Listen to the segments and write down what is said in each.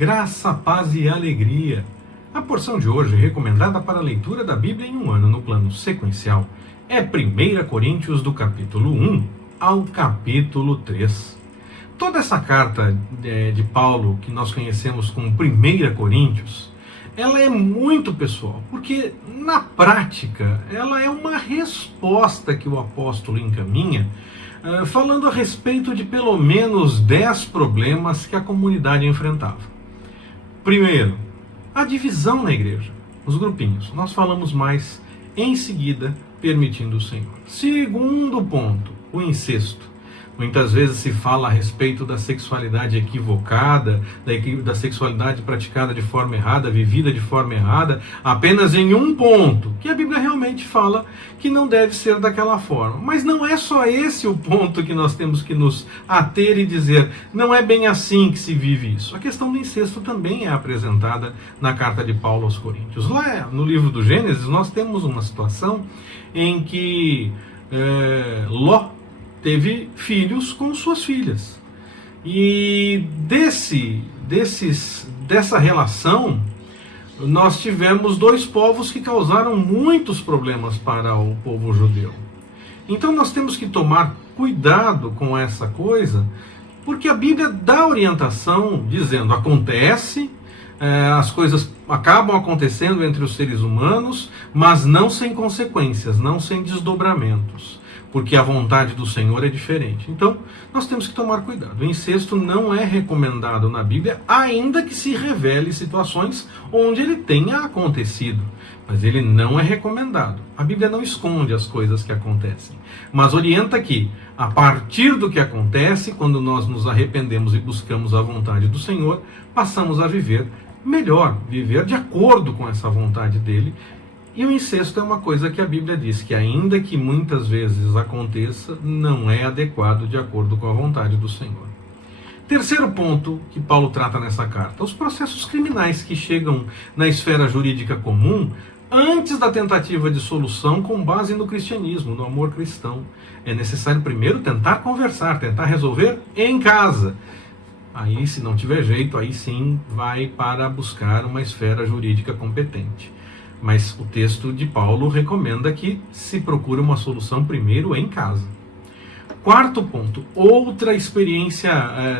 Graça, paz e alegria. A porção de hoje, recomendada para a leitura da Bíblia em um ano no plano sequencial, é 1 Coríntios do capítulo 1 ao capítulo 3. Toda essa carta de Paulo, que nós conhecemos como 1 Coríntios, ela é muito pessoal, porque na prática ela é uma resposta que o apóstolo encaminha, falando a respeito de pelo menos 10 problemas que a comunidade enfrentava. Primeiro, a divisão na igreja, os grupinhos. Nós falamos mais em seguida, permitindo o Senhor. Segundo ponto, o incesto. Muitas vezes se fala a respeito da sexualidade equivocada, da sexualidade praticada de forma errada, vivida de forma errada, apenas em um ponto, que a Bíblia realmente fala que não deve ser daquela forma. Mas não é só esse o ponto que nós temos que nos ater e dizer, não é bem assim que se vive isso. A questão do incesto também é apresentada na carta de Paulo aos Coríntios. Lá no livro do Gênesis, nós temos uma situação em que Ló teve filhos com suas filhas. E dessa relação, nós tivemos dois povos que causaram muitos problemas para o povo judeu. Então nós temos que tomar cuidado com essa coisa, porque a Bíblia dá orientação dizendo, acontece, as coisas acabam acontecendo entre os seres humanos, mas não sem consequências, não sem desdobramentos. Porque a vontade do Senhor é diferente. Então, nós temos que tomar cuidado. O incesto não é recomendado na Bíblia, ainda que se revele situações onde ele tenha acontecido. Mas ele não é recomendado. A Bíblia não esconde as coisas que acontecem. Mas orienta que, a partir do que acontece, quando nós nos arrependemos e buscamos a vontade do Senhor, passamos a viver melhor, viver de acordo com essa vontade dele. E o incesto é uma coisa que a Bíblia diz que, ainda que muitas vezes aconteça, não é adequado de acordo com a vontade do Senhor. Terceiro ponto que Paulo trata nessa carta, os processos criminais que chegam na esfera jurídica comum antes da tentativa de solução com base no cristianismo, no amor cristão. É necessário primeiro tentar conversar, tentar resolver em casa. Aí, se não tiver jeito, aí sim vai para buscar uma esfera jurídica competente. Mas o texto de Paulo recomenda que se procure uma solução primeiro em casa. Quarto ponto, outra experiência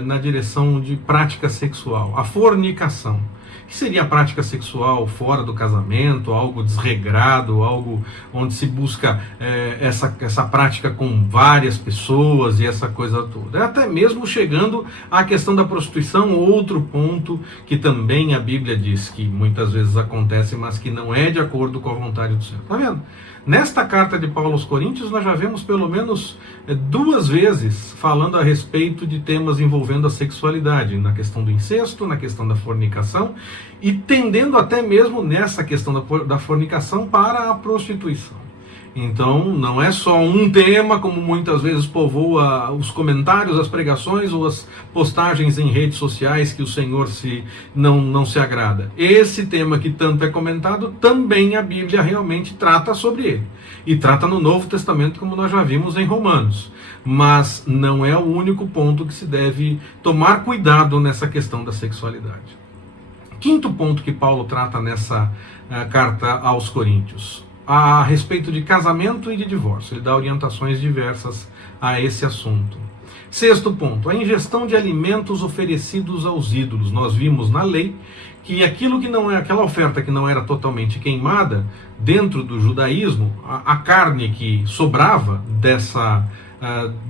na direção de prática sexual, a fornicação. Que seria a prática sexual fora do casamento, algo desregrado, algo onde se busca essa prática com várias pessoas e essa coisa toda. Até mesmo chegando à questão da prostituição, outro ponto que também a Bíblia diz que muitas vezes acontece, mas que não é de acordo com a vontade do Senhor. Está vendo? Nesta carta de Paulo aos Coríntios, nós já vemos pelo menos 2 vezes falando a respeito de temas envolvendo a sexualidade, na questão do incesto, na questão da fornicação, e tendendo até mesmo nessa questão da fornicação para a prostituição. Então, não é só um tema, como muitas vezes povoa os comentários, as pregações ou as postagens em redes sociais que o Senhor não se agrada. Esse tema que tanto é comentado, também a Bíblia realmente trata sobre ele. E trata no Novo Testamento, como nós já vimos em Romanos. Mas não é o único ponto que se deve tomar cuidado nessa questão da sexualidade. Quinto ponto que Paulo trata nessa carta aos Coríntios, a respeito de casamento e de divórcio. Ele dá orientações diversas a esse assunto. Sexto ponto, a ingestão de alimentos oferecidos aos ídolos. Nós vimos na lei que aquilo que não é, aquela oferta que não era totalmente queimada, dentro do judaísmo, a carne que sobrava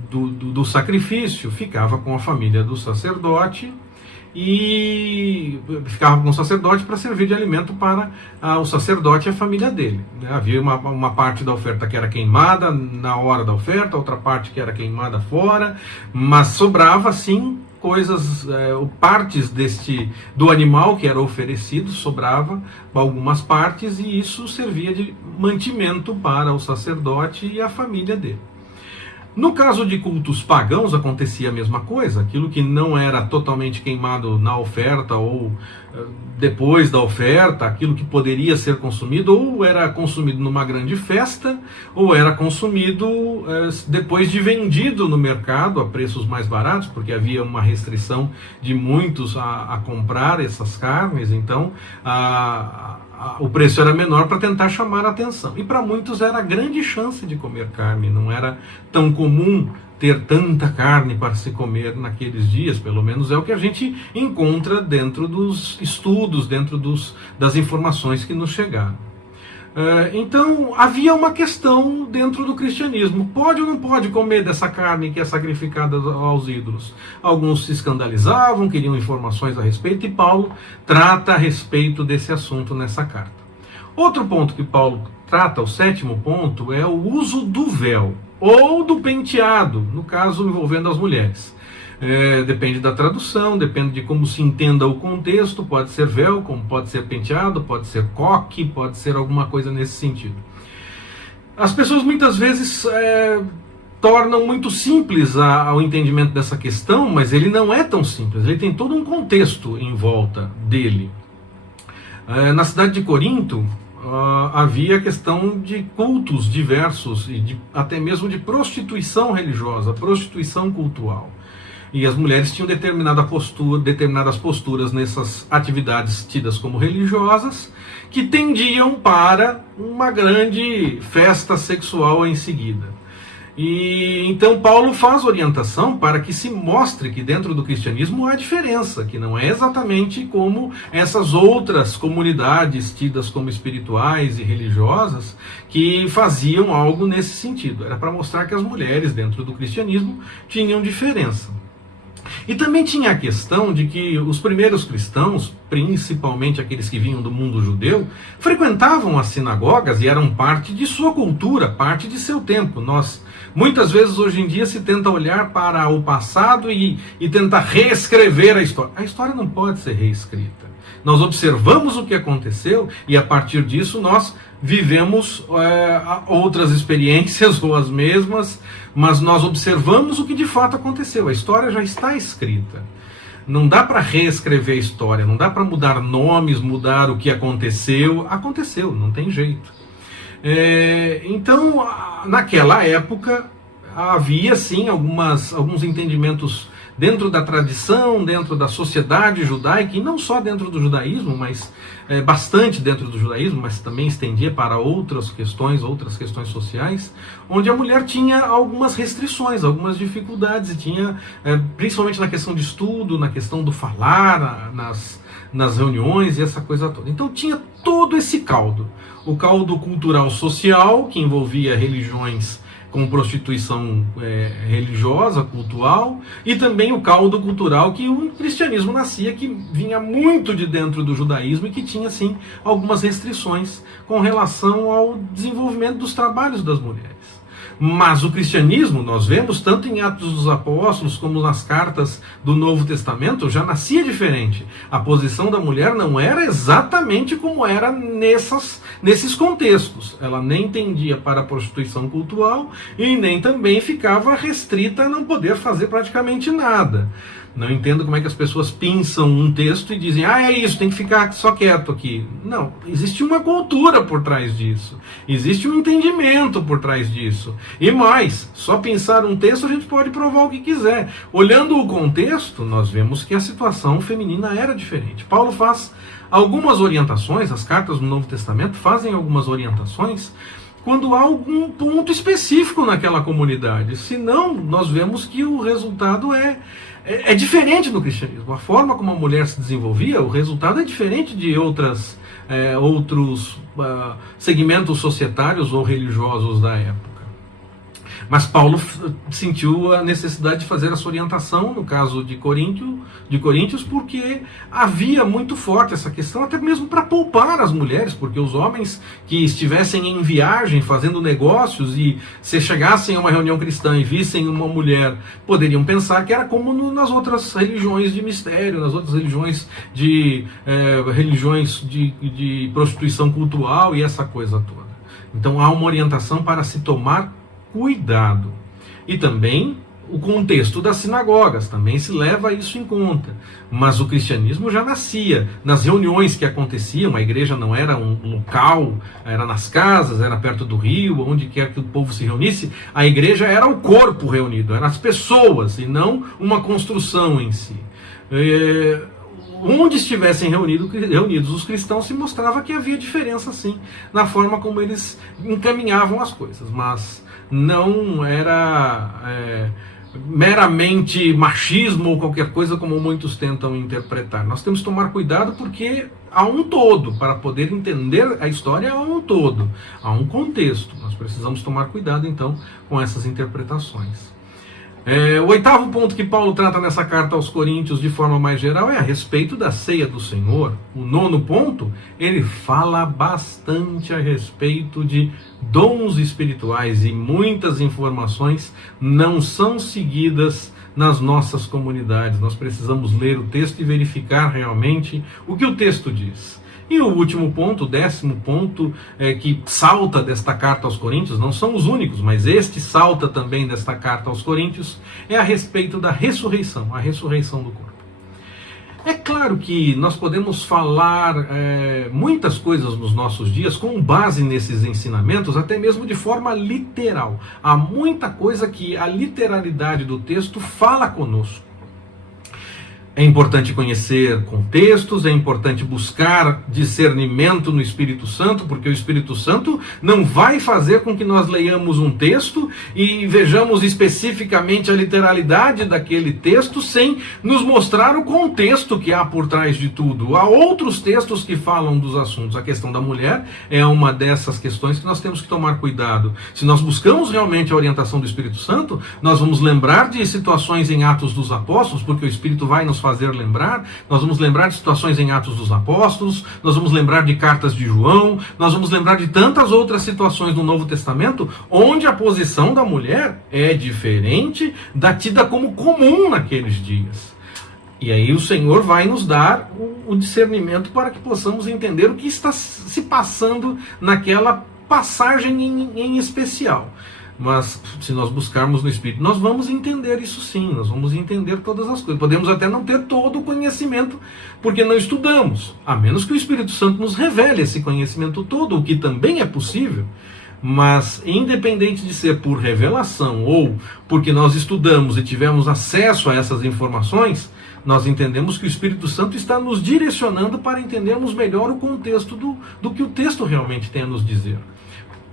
do sacrifício ficava com a família do sacerdote, e ficava com o sacerdote para servir de alimento para o sacerdote e a família dele. Havia uma parte da oferta que era queimada na hora da oferta, outra parte que era queimada fora, mas sobrava sim coisas, partes do animal que era oferecido, sobrava algumas partes, e isso servia de mantimento para o sacerdote e a família dele. No caso de cultos pagãos acontecia a mesma coisa, aquilo que não era totalmente queimado na oferta ou depois da oferta, aquilo que poderia ser consumido, ou era consumido numa grande festa, ou era consumido depois de vendido no mercado a preços mais baratos, porque havia uma restrição de muitos a comprar essas carnes, então o preço era menor para tentar chamar a atenção. E para muitos era a grande chance de comer carne, não era tão comum ter tanta carne para se comer naqueles dias, pelo menos é o que a gente encontra dentro dos estudos, dentro das informações que nos chegaram. Então havia uma questão dentro do cristianismo: pode ou não pode comer dessa carne que é sacrificada aos ídolos? Alguns se escandalizavam, queriam informações a respeito, e Paulo trata a respeito desse assunto nessa carta. Outro ponto que Paulo trata, o 7º ponto, é o uso do véu ou do penteado, no caso envolvendo as mulheres. Depende da tradução, depende de como se entenda o contexto, pode ser véu, como pode ser penteado, pode ser coque, pode ser alguma coisa nesse sentido. As pessoas muitas vezes tornam muito simples o entendimento dessa questão, mas ele não é tão simples, ele tem todo um contexto em volta dele. Na cidade de Corinto, havia a questão de cultos diversos, e até mesmo de prostituição religiosa, prostituição cultural. E as mulheres tinham determinadas posturas nessas atividades tidas como religiosas, que tendiam para uma grande festa sexual em seguida. E então Paulo faz orientação para que se mostre que dentro do cristianismo há diferença, que não é exatamente como essas outras comunidades tidas como espirituais e religiosas que faziam algo nesse sentido. Era para mostrar que as mulheres dentro do cristianismo tinham diferença. E também tinha a questão de que os primeiros cristãos, principalmente aqueles que vinham do mundo judeu, frequentavam as sinagogas e eram parte de sua cultura, parte de seu tempo. Muitas vezes hoje em dia se tenta olhar para o passado e tentar reescrever a história. A história não pode ser reescrita. Nós observamos o que aconteceu e a partir disso nós vivemos outras experiências ou as mesmas, mas nós observamos o que de fato aconteceu. A história já está escrita. Não dá para reescrever a história, não dá para mudar nomes, mudar o que aconteceu. Aconteceu, não tem jeito. Então, naquela época, havia sim alguns entendimentos dentro da tradição, dentro da sociedade judaica, e não só dentro do judaísmo, mas bastante dentro do judaísmo, mas também estendia para outras questões sociais, onde a mulher tinha algumas restrições, algumas dificuldades, e tinha, principalmente na questão de estudo, na questão do falar, nas reuniões e essa coisa toda. Então tinha todo esse caldo. O caldo cultural social, que envolvia religiões com prostituição religiosa, cultural, e também o caldo cultural que o cristianismo nascia, que vinha muito de dentro do judaísmo e que tinha, sim, algumas restrições com relação ao desenvolvimento dos trabalhos das mulheres. Mas o cristianismo, nós vemos, tanto em Atos dos Apóstolos como nas cartas do Novo Testamento, já nascia diferente. A posição da mulher não era exatamente como era nesses contextos. Ela nem tendia para a prostituição cultural e nem também ficava restrita a não poder fazer praticamente nada. Não entendo como é que as pessoas pensam um texto e dizem: é isso, tem que ficar só quieto aqui. Não, existe uma cultura por trás disso. Existe um entendimento por trás disso. E mais, só pensar um texto a gente pode provar o que quiser. Olhando o contexto, nós vemos que a situação feminina era diferente. Paulo faz algumas orientações, as cartas do Novo Testamento fazem algumas orientações quando há algum ponto específico naquela comunidade. Senão, nós vemos que o resultado é diferente no cristianismo. A forma como a mulher se desenvolvia, o resultado é diferente de outros segmentos societários ou religiosos da época. Mas Paulo sentiu a necessidade de fazer essa orientação, no caso de Coríntios, porque havia muito forte essa questão, até mesmo para poupar as mulheres, porque os homens que estivessem em viagem, fazendo negócios, e se chegassem a uma reunião cristã e vissem uma mulher, poderiam pensar que era como nas outras religiões de mistério, nas outras religiões de prostituição cultural e essa coisa toda. Então há uma orientação para se tomar cuidado. E também o contexto das sinagogas, também se leva isso em conta. Mas o cristianismo já nascia nas reuniões que aconteciam, a igreja não era um local, era nas casas, era perto do rio, onde quer que o povo se reunisse, a igreja era o corpo reunido, eram as pessoas e não uma construção em si. Onde estivessem reunidos os cristãos, se mostrava que havia diferença sim na forma como eles encaminhavam as coisas, mas não era meramente machismo ou qualquer coisa como muitos tentam interpretar. Nós temos que tomar cuidado porque há um todo, para poder entender a história há um todo, há um contexto. Nós precisamos tomar cuidado então com essas interpretações. O oitavo ponto que Paulo trata nessa carta aos Coríntios de forma mais geral é a respeito da ceia do Senhor. O nono ponto, ele fala bastante a respeito de dons espirituais e muitas informações não são seguidas nas nossas comunidades. Nós precisamos ler o texto e verificar realmente o que o texto diz. E o último ponto, o 10º ponto, que salta desta carta aos Coríntios, não são os únicos, mas este salta também desta carta aos Coríntios, é a respeito da ressurreição, a ressurreição do corpo. É claro que nós podemos falar muitas coisas nos nossos dias com base nesses ensinamentos, até mesmo de forma literal. Há muita coisa que a literalidade do texto fala conosco. É importante conhecer contextos, é importante buscar discernimento no Espírito Santo, porque o Espírito Santo não vai fazer com que nós leiamos um texto e vejamos especificamente a literalidade daquele texto sem nos mostrar o contexto que há por trás de tudo. Há outros textos que falam dos assuntos. A questão da mulher é uma dessas questões que nós temos que tomar cuidado. Se nós buscamos realmente a orientação do Espírito Santo, nós vamos lembrar de situações em Atos dos Apóstolos, porque o Espírito vai nos fazer lembrar, nós vamos lembrar de situações em Atos dos Apóstolos, nós vamos lembrar de cartas de João, nós vamos lembrar de tantas outras situações no Novo Testamento, onde a posição da mulher é diferente da tida como comum naqueles dias. E aí o Senhor vai nos dar o discernimento para que possamos entender o que está se passando naquela passagem em especial. Mas se nós buscarmos no Espírito, nós vamos entender isso sim, nós vamos entender todas as coisas. Podemos até não ter todo o conhecimento, porque não estudamos, a menos que o Espírito Santo nos revele esse conhecimento todo, o que também é possível. Mas independente de ser por revelação ou porque nós estudamos e tivemos acesso a essas informações, nós entendemos que o Espírito Santo está nos direcionando para entendermos melhor o contexto do que o texto realmente tem a nos dizer.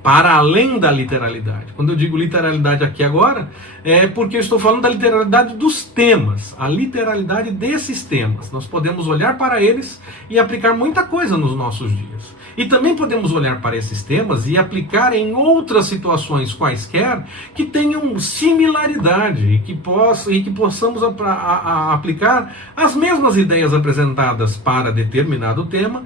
Para além da literalidade. Quando eu digo literalidade aqui agora, é porque eu estou falando da literalidade dos temas, a literalidade desses temas. Nós podemos olhar para eles e aplicar muita coisa nos nossos dias. E também podemos olhar para esses temas e aplicar em outras situações quaisquer que tenham similaridade e que possamos aplicar as mesmas ideias apresentadas para determinado tema,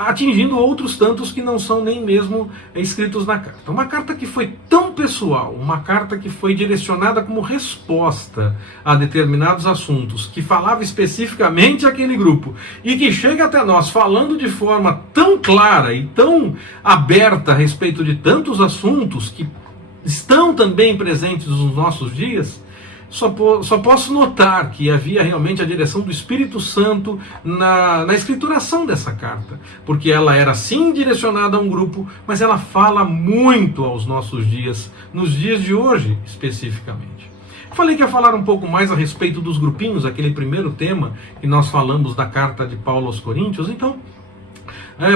atingindo outros tantos que não são nem mesmo escritos na carta. Uma carta que foi tão pessoal, uma carta que foi direcionada como resposta a determinados assuntos, que falava especificamente àquele grupo, e que chega até nós falando de forma tão clara e tão aberta a respeito de tantos assuntos que estão também presentes nos nossos dias. Só posso notar que havia realmente a direção do Espírito Santo na escrituração dessa carta, porque ela era sim direcionada a um grupo, mas ela fala muito aos nossos dias, nos dias de hoje especificamente. Falei que ia falar um pouco mais a respeito dos grupinhos, aquele primeiro tema que nós falamos da carta de Paulo aos Coríntios. Então,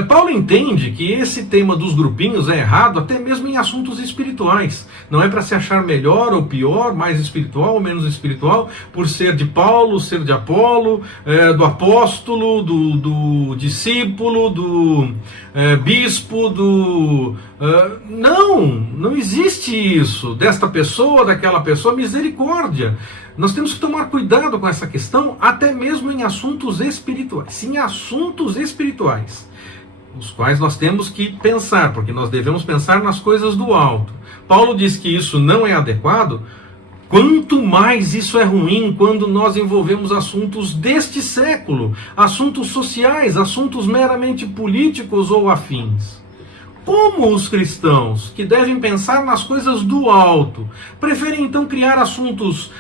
Paulo entende que esse tema dos grupinhos é errado até mesmo em assuntos espirituais. Não é para se achar melhor ou pior, mais espiritual ou menos espiritual, por ser de Paulo, ser de Apolo, do apóstolo, do discípulo, do bispo, não existe isso. Desta pessoa, daquela pessoa, misericórdia. Nós temos que tomar cuidado com essa questão, até mesmo em assuntos espirituais. Sim, assuntos espirituais, os quais nós temos que pensar, porque nós devemos pensar nas coisas do alto. Paulo diz que isso não é adequado, quanto mais isso é ruim quando nós envolvemos assuntos deste século, assuntos sociais, assuntos meramente políticos ou afins. Como os cristãos, que devem pensar nas coisas do alto, preferem então criar assuntos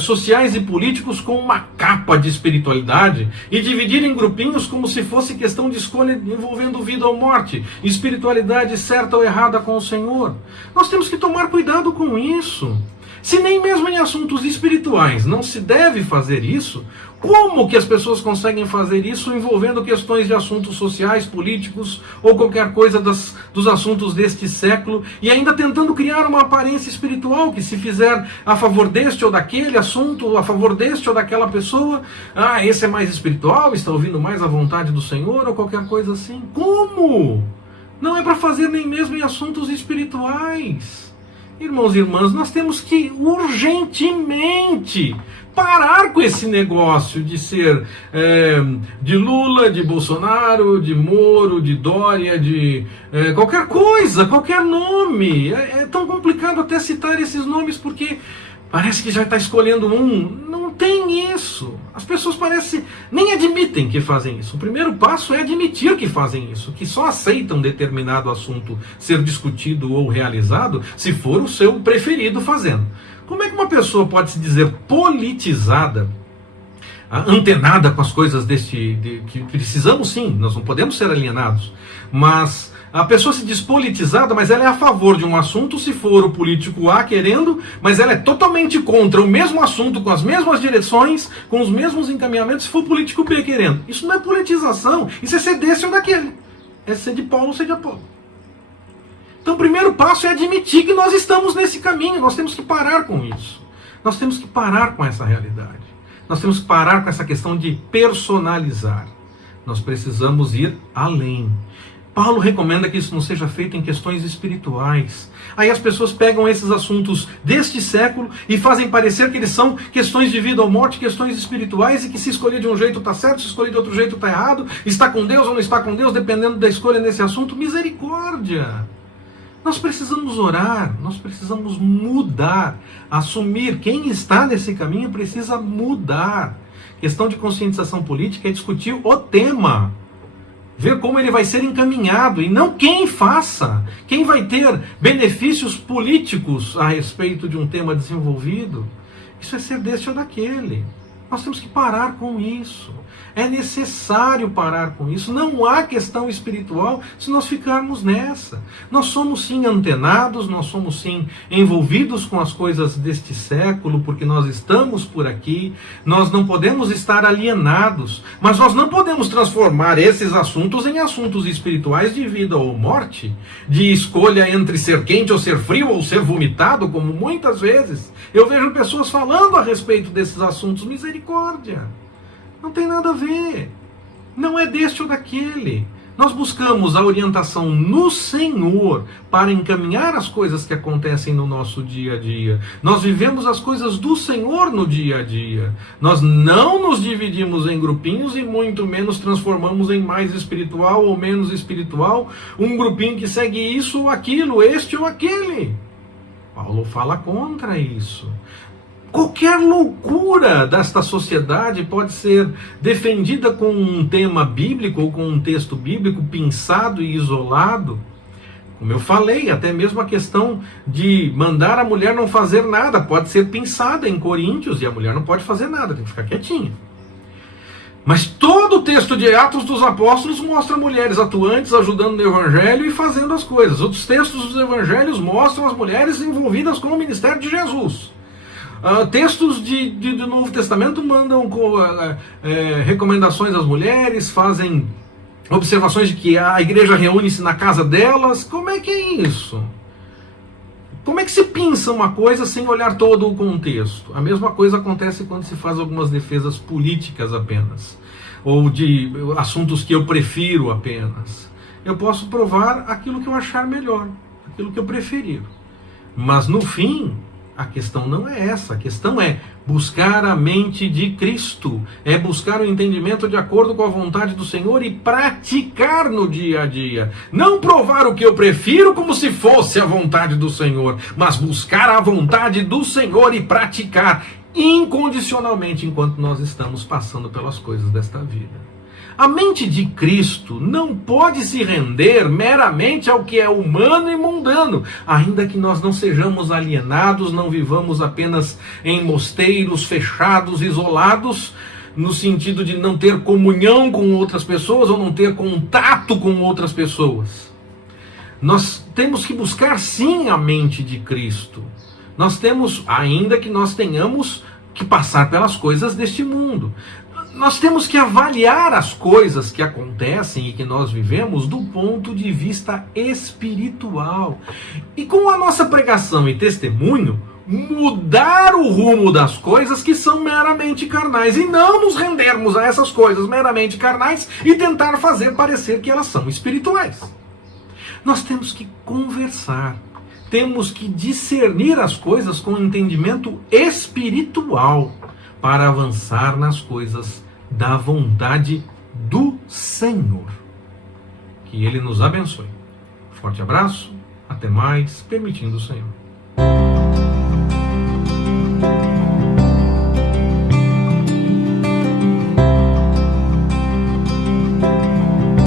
sociais e políticos com uma capa de espiritualidade e dividir em grupinhos como se fosse questão de escolha envolvendo vida ou morte, espiritualidade certa ou errada com o Senhor? Nós temos que tomar cuidado com isso. Se nem mesmo em assuntos espirituais não se deve fazer isso, como que as pessoas conseguem fazer isso envolvendo questões de assuntos sociais, políticos ou qualquer coisa dos assuntos deste século e ainda tentando criar uma aparência espiritual que se fizer a favor deste ou daquele assunto, a favor deste ou daquela pessoa, esse é mais espiritual, está ouvindo mais a vontade do Senhor ou qualquer coisa assim. Como? Não é para fazer nem mesmo em assuntos espirituais. Irmãos e irmãs, nós temos que urgentemente parar com esse negócio de ser de Lula, de Bolsonaro, de Moro, de Dória, de qualquer coisa, qualquer nome. É tão complicado até citar esses nomes porque parece que já está escolhendo um. Não tem isso. As pessoas nem admitem que fazem isso. O primeiro passo é admitir que fazem isso, que só aceitam determinado assunto ser discutido ou realizado se for o seu preferido fazendo. Como é que uma pessoa pode se dizer politizada, antenada com as coisas que precisamos sim, nós não podemos ser alienados, mas a pessoa se diz politizada, mas ela é a favor de um assunto se for o político A querendo, mas ela é totalmente contra o mesmo assunto, com as mesmas direções, com os mesmos encaminhamentos, se for o político B querendo. Isso não é politização, isso é ser desse ou daquele. É ser de Paulo ou ser de Apolo. Então o primeiro passo é admitir que nós estamos nesse caminho, nós temos que parar com isso. Nós temos que parar com essa realidade. Nós temos que parar com essa questão de personalizar. Nós precisamos ir além. Paulo recomenda que isso não seja feito em questões espirituais. Aí as pessoas pegam esses assuntos deste século e fazem parecer que eles são questões de vida ou morte, questões espirituais, e que se escolher de um jeito está certo, se escolher de outro jeito está errado, está com Deus ou não está com Deus, dependendo da escolha nesse assunto. Misericórdia! Nós precisamos orar, nós precisamos mudar, assumir. Quem está nesse caminho precisa mudar. Questão de conscientização política é discutir o tema. Ver como ele vai ser encaminhado e não quem faça, quem vai ter benefícios políticos a respeito de um tema desenvolvido. Isso é ser desse ou daquele. Nós temos que parar com isso. É necessário parar com isso. Não há questão espiritual se nós ficarmos nessa. Nós somos sim antenados, nós somos sim envolvidos com as coisas deste século, porque nós estamos por aqui. Nós não podemos estar alienados, mas nós não podemos transformar esses assuntos em assuntos espirituais de vida ou morte, de escolha entre ser quente ou ser frio ou ser vomitado, como muitas vezes eu vejo pessoas falando a respeito desses assuntos. Misericórdia! Não tem nada a ver. Não é deste ou daquele. Nós buscamos a orientação no Senhor para encaminhar as coisas que acontecem no nosso dia a dia. Nós vivemos as coisas do Senhor no dia a dia. Nós não nos dividimos em grupinhos e muito menos transformamos em mais espiritual ou menos espiritual um grupinho que segue isso ou aquilo, este ou aquele. Paulo fala contra isso. Qualquer loucura desta sociedade pode ser defendida com um tema bíblico ou com um texto bíblico pensado e isolado. Como eu falei, até mesmo a questão de mandar a mulher não fazer nada pode ser pensada em Coríntios, e a mulher não pode fazer nada, tem que ficar quietinha. Mas todo o texto de Atos dos Apóstolos mostra mulheres atuantes, ajudando no Evangelho e fazendo as coisas. Outros textos dos Evangelhos mostram as mulheres envolvidas com o ministério de Jesus. Textos do Novo Testamento mandam recomendações às mulheres, fazem observações de que a igreja reúne-se na casa delas. Como é que é isso? Como é que se pinça uma coisa sem olhar todo o contexto? A mesma coisa acontece quando se faz algumas defesas políticas apenas, ou de assuntos que eu prefiro apenas. Eu posso provar aquilo que eu achar melhor, aquilo que eu preferir. Mas no fim, a questão não é essa, a questão é buscar a mente de Cristo, é buscar o entendimento de acordo com a vontade do Senhor e praticar no dia a dia. Não provar o que eu prefiro como se fosse a vontade do Senhor, mas buscar a vontade do Senhor e praticar incondicionalmente enquanto nós estamos passando pelas coisas desta vida. A mente de Cristo não pode se render meramente ao que é humano e mundano, ainda que nós não sejamos alienados, não vivamos apenas em mosteiros fechados, isolados, no sentido de não ter comunhão com outras pessoas ou não ter contato com outras pessoas. Nós temos que buscar sim a mente de Cristo. Nós temos, ainda que nós tenhamos que passar pelas coisas deste mundo. Nós temos que avaliar as coisas que acontecem e que nós vivemos do ponto de vista espiritual. E com a nossa pregação e testemunho, mudar o rumo das coisas que são meramente carnais e não nos rendermos a essas coisas meramente carnais e tentar fazer parecer que elas são espirituais. Nós temos que conversar, temos que discernir as coisas com entendimento espiritual para avançar nas coisas da vontade do Senhor. Que Ele nos abençoe. Forte abraço, até mais, permitindo o Senhor.